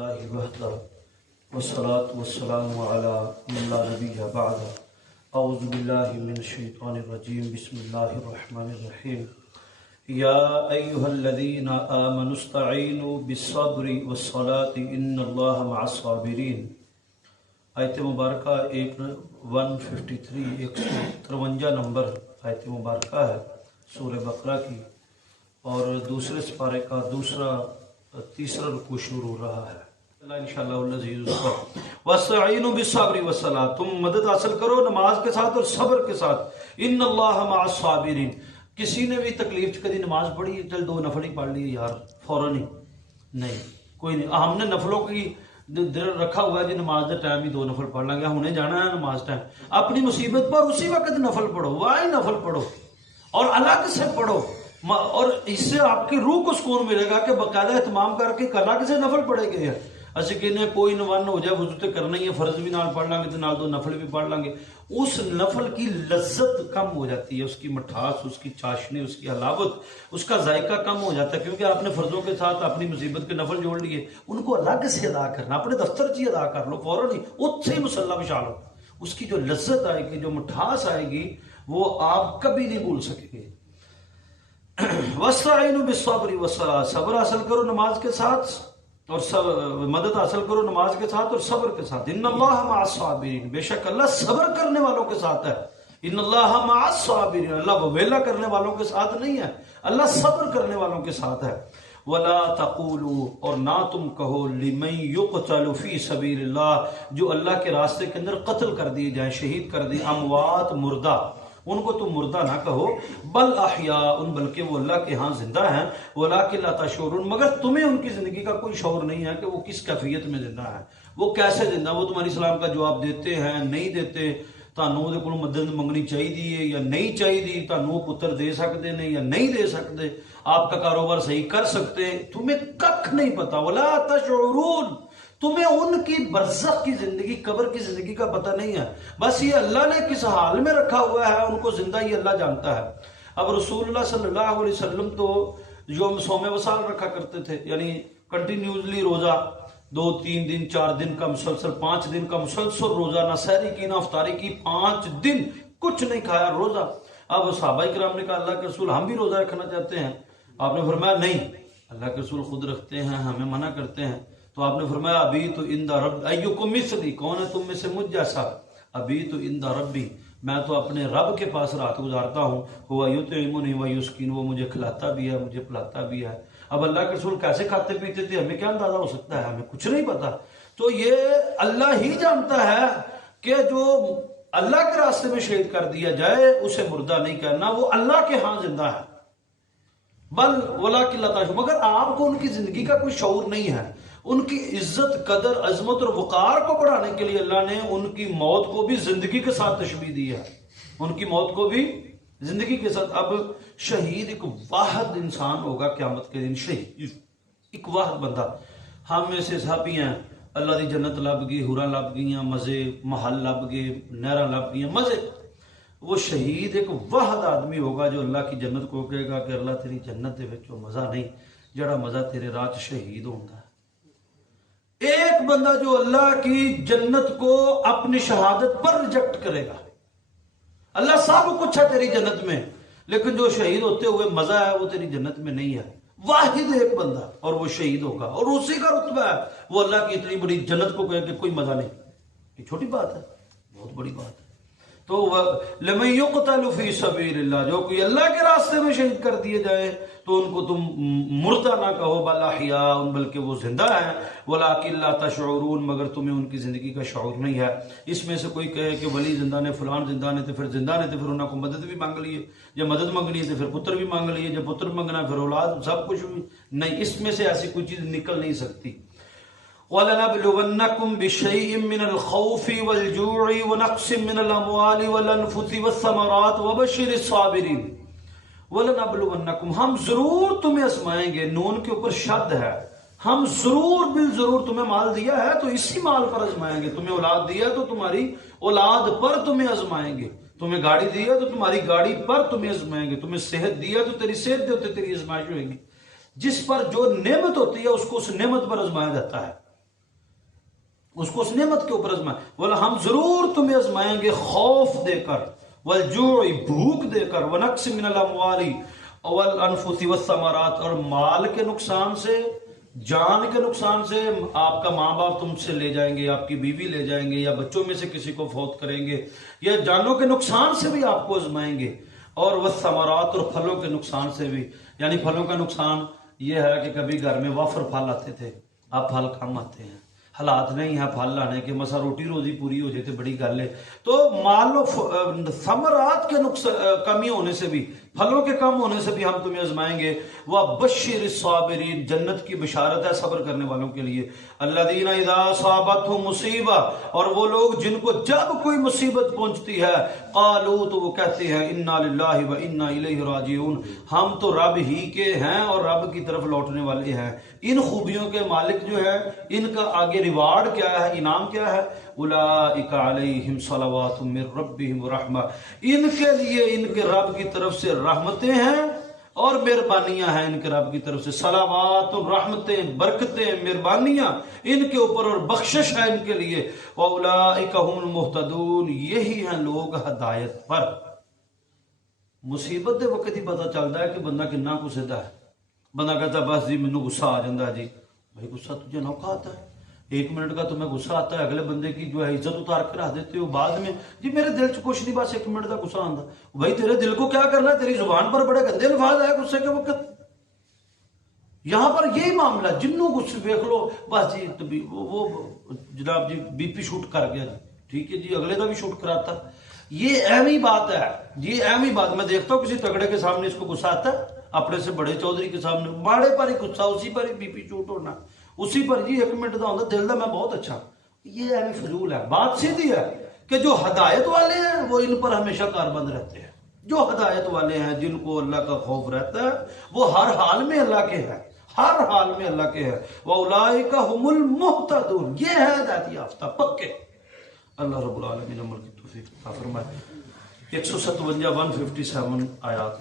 لله وحده والصلاة والسلام على من لا نبي بعده أعوذ بالله من الشيطان الرجيم بسم الله الرحمن الرحيم يا أيها الذين آمنوا استعينوا بالصبر والصلاة إن الله مع الصابرين آیت مبارکہ 153 نمبر آیت مبارکہ ہے سورہ بقرہ کی، اور دوسرے سپارے کا تیسرا رکوع شروع ہو رہا ہے۔ اللہ انشاءاللہ العزیز وَاسْتَعِينُوا بِالصَّبْرِ وَالصَّلَاةِ، تم مدد حاصل کرو نماز کے ساتھ اور صبر کے ساتھ۔ ان اللہ مع الصابرین، کسی نے بھی تکلیف کدی نماز پڑھی چل 2 نفل ہی پڑھ لیے یار فوراً ہی نہیں، کوئی نہیں۔ ہم نے نفلوں کی رکھا ہوا ہے جی نماز کے ٹائم ہی 2 نفل پڑھ لیں گے، ہم نے جانا ہے نماز ٹائم، اپنی مصیبت پر اسی وقت نفل پڑھو، واہی نفل پڑھو اور الگ سے پڑھو، اور اس سے آپ کی روح کو سکون ملے گا کہ باقاعدہ اہتمام کر کے الگ سے نفل پڑھے گئے ہیں۔ اسی کہنے کوئی نوان ہو جائے وضو تے کرنا ہی ہے، فرض بھی نال پڑھ لیں گے تو نال 2 نفل بھی پڑھ لیں گے، اس نفل کی لذت کم ہو جاتی ہے، اس کی مٹھاس، اس کی چاشنی، اس کی حلاوت، اس کا ذائقہ کم ہو جاتا ہے، کیونکہ آپ نے فرضوں کے ساتھ اپنی مصیبت کے نفل جوڑ لیے، ان کو الگ سے ادا کرنا، اپنے دفتر سے ادا کر لو فوراً ہی، اتھے ہی مصلی بچھا لو، اس کی جو لذت آئے گی، جو مٹھاس آئے گی، وہ آپ کبھی نہیں بھول سکیں گے۔ وَاسْتَعِينُوا بِالصَّبْرِ وَالصَّلَاةِ، صبر حاصل کرو نماز کے ساتھ اور مدد حاصل کرو نماز کے ساتھ اور صبر کے ساتھ۔ ان اللہ مع الصابرین، بے شک اللہ صبر کرنے والوں کے ساتھ ہے۔ ان اللہ مع الصابرین، اللہ ویلا کرنے والوں کے ساتھ نہیں ہے، اللہ صبر کرنے والوں کے ساتھ ہے۔ ولا تقولوا، اور نہ تم کہو لمن یقتل فی سبیل اللہ، جو اللہ کے راستے کے اندر قتل کر دیے جائیں، شہید کر دیے، اموات مردہ، ان کو تم مردہ نہ کہو، بل احیاء، بلکہ وہ اللہ کے ہاں زندہ ہیں، ولکن لا تشعرون، مگر تمہیں ان کی زندگی کا کوئی شعور نہیں ہے کہ وہ کس کیفیت میں زندہ ہیں، وہ کیسے زندہ، وہ تمہاری سلام کا جواب دیتے ہیں نہیں دیتے، تانوں دے کولوں مدد منگنی چاہیے یا نہیں چاہیے، تانوں پتر دے سکتے ہیں یا نہیں دے سکتے، آپ کا کاروبار صحیح کر سکتے، تمہیں ککھ نہیں پتا، ولا تشعرون، تمہیں ان کی برزخ کی زندگی، قبر کی زندگی کا پتہ نہیں ہے، بس یہ اللہ نے کس حال میں رکھا ہوا ہے ان کو زندہ ہی اللہ جانتا ہے۔ اب رسول اللہ صلی اللہ علیہ وسلم تو جو صوم وصال رکھا کرتے تھے، یعنی کنٹینیوسلی روزہ 2-3 دن 4 دن کا مسلسل 5 دن کا مسلسل روزہ، نہ سحری کی نہ افطاری کی، 5 دن کچھ نہیں کھایا روزہ۔ اب صحابہ کرام نے کہا اللہ کے رسول ہم بھی روزہ رکھنا چاہتے ہیں، آپ نے فرمایا نہیں، اللہ کے رسول خود رکھتے ہیں، ہمیں منع کرتے ہیں، تو آپ نے فرمایا ابھی تو عند رب ایکم مثلی، کون ہے تم میں سے مجھ جیسا، ابھی تو عند ربی، میں تو اپنے رب کے پاس رات گزارتا ہوں، ہوا یطعمنی ویسقین، وہ مجھے کھلاتا بھی ہے مجھے پلاتا بھی ہے۔ اب اللہ کے رسول کیسے کھاتے پیتے تھے ہمیں کیا اندازہ ہو سکتا ہے، ہمیں کچھ نہیں پتا، تو یہ اللہ ہی جانتا ہے کہ جو اللہ کے راستے میں شہید کر دیا جائے اسے مردہ نہیں کرنا، وہ اللہ کے ہاں زندہ ہے، بل ولکن لا تشعرون، مگر آپ کو ان کی زندگی کا کوئی شعور نہیں ہے، ان کی عزت قدر عظمت اور وقار کو بڑھانے کے لیے اللہ نے ان کی موت کو بھی زندگی کے ساتھ تشبیہ دی ہے، ان کی موت کو بھی زندگی کے ساتھ۔ اب شہید ایک واحد انسان ہوگا قیامت کے دن، شہید ایک واحد بندہ، ہم میں سے سب ہی ہیں، اللہ دی جنت لب گئی، حوراں لب گئیاں، مزے محل لب گئے، نہراں لب گئیاں، مزے، وہ شہید ایک واحد آدمی ہوگا جو اللہ کی جنت کو کہے گا کہ اللہ تیری جنت دے وچ مزہ نہیں جڑا مزہ تیرے راہ شہید ہوندا ہے۔ ایک بندہ جو اللہ کی جنت کو اپنی شہادت پر ریجیکٹ کرے گا، اللہ سب کچھ ہے تیری جنت میں، لیکن جو شہید ہوتے ہوئے مزہ ہے وہ تیری جنت میں نہیں ہے، واحد ایک بندہ، اور وہ شہید ہوگا، اور اسی کا رتبہ ہے، وہ اللہ کی اتنی بڑی جنت کو کہے کہ کوئی مزہ نہیں، یہ چھوٹی بات ہے، بہت بڑی بات ہے۔ تو لمن یقتل فی سبیل اللہ، جو کوئی اللہ کے راستے میں شہید کر دیے جائے تو ان کو تم مردہ نہ کہو، بل احیاء، بلکہ وہ زندہ ہیں، ولکن لا تشعرون، مگر تمہیں ان کی زندگی کا شعور نہیں ہے۔ اس میں سے کوئی کہے کہ ولی زندہ نے، فلان زندہ نے، تو پھر زندہ نے تو پھر انہوں کو مدد بھی مانگ لیے، جب مدد مانگنی ہے تو پھر پتر بھی مانگ لیے، جب پتر مانگنا ہے پھر اولاد، سب کچھ نہیں، اس میں سے ایسی کوئی چیز نکل نہیں سکتی۔ وَلَنَبْلُوَنَّكُمْ بِشَيْءٍ مِّنَ الْخَوْفِ وَالْجُوعِ وَنَقْصٍ مِّنَ الْأَمْوَالِ وَالْأَنفُسِ وَالثَّمَرَاتِ وَبَشِّرِ الصَّابِرِينَ۔ وَلَنَبْلُوَنَّكُمْ، ہم ضرور تمہیں آزمائیں گے، نون کے اوپر شد ہے، ہم ضرور بالضرور تمہیں مال دیا ہے تو اسی مال پر آزمائیں گے، تمہیں اولاد دیا تو تمہاری اولاد پر تمہیں آزمائیں گے، تمہیں گاڑی دیا تو تمہاری گاڑی پر تمہیں آزمائیں گے، تمہیں صحت دیا تو تیری صحت دے تیری آزمائش ہوئے گی۔ جس پر جو نعمت ہوتی ہے اس کو اس نعمت پر آزمایا جاتا ہے، اس کو اس نعمت کے اوپر آزمائیں. بولا ہم ضرور تمہیں آزمائیں گے خوف دے کر، والجوع بھوک دے کر، ونقص من الاموال والانفس والثمرات اور مال کے نقصان سے، جان کے نقصان سے. آپ کا ماں باپ تم سے لے جائیں گے، آپ کی بیوی لے جائیں گے، یا بچوں میں سے کسی کو فوت کریں گے، یا جانوں کے نقصان سے بھی آپ کو آزمائیں گے. اور والثمرات اور پھلوں کے نقصان سے بھی. یعنی پھلوں کا نقصان یہ ہے کہ کبھی گھر میں وافر پھل آتے تھے، اب پھل کم آتے ہیں، حالات نہیں ہیں پھل لانے کے، مسا روٹی روزی پوری ہو جائے تو بڑی گل ہے. تو مال و ثمرات کے کمی ہونے سے بھی، پھلوں کے کم ہونے سے بھی ہم تمہیں آزمائیں گے. وَبَشِّرِ الصَّابِرِينَ جنت کی بشارت ہے صبر کرنے والوں کے لیے. الَّذِينَ إِذَا أَصَابَتْهُمْ مُصِیبَۃٌ اور وہ لوگ جن کو جب کوئی مصیبت پہنچتی ہے، قالوا تو وہ کہتے ہیں اِنَّا لِلَّهِ وَإِنَّا إِلَيْهِ راجعون ہم تو رب ہی کے ہیں اور رب کی طرف لوٹنے والے ہیں. ان خوبیوں کے مالک جو ہے، ان کا آگے ریوارڈ کیا ہے، انعام کیا ہے؟ اولئک علیہم صلوات من ربہم ورحمہ ان کے لیے ان کے رب کی طرف سے رحمتیں ہیں اور مہربانیاں ہیں. ان کے رب کی طرف سے صلوات، رحمتیں، برکتیں، مہربانیاں ان کے اوپر اور بخشش ہے ان کے لیے. واولئک هم المہتدون یہی ہیں لوگ ہدایت پر. مصیبت دے وقت ہی پتہ چلتا ہے کہ بندہ کنا کسیدا ہے. بندہ کہتا ہے بس جی مینوں غصہ آ جاتا ہے. جی بھائی غصہ تجھے نوکا آتا ہے، 1 منٹ کا تمہیں غصہ آتا ہے، اگلے بندے کی جو ہے عزت اتار کے رکھ دیتے ہو. بعد میں جی میرے دل چ کچھ نہیں، بس 1 منٹ کا غصہ آتا. بھائی تیرے دل کو کیا کرنا ہے؟ تیری زبان پر بڑے گندے الفاظ آئے غصے کے وقت. یہاں پر یہی معاملہ، جنوں غصے دیکھ لو بس جی وہ جناب جی بی پی شوٹ کر گیا جی، ٹھیک ہے جی اگلے کا بھی شوٹ کراتا. یہ اہمی بات ہے، یہ اہمی بات. میں دیکھتا ہوں کسی تگڑے کے سامنے اس کو غصہ آتا ہے، اپنے سے بڑے چودھری کے سامنے ماڑے پر ہی غصہ، اسی پر ہی بی پی شوٹ ہونا، اسی پر جی 1 منٹ کا ہوتا دل دا میں بہت اچھا. یہ اہمی فضول ہے. بات سیدھی ہے کہ جو ہدایت والے ہیں وہ ان پر ہمیشہ کاربند رہتے ہیں. جو ہدایت والے ہیں، جن کو اللہ کا خوف رہتا ہے، وہ ہر حال میں اللہ کے ہیں، ہر حال میں اللہ کے ہیں. وَأُولَئِكَ هُمُ الْمُهْتَدُونَ یہ ہے ہدایت یافتہ پکے. اللہ رب العالمین عمل کی توفیق عطا فرمائے. 157 157 آیات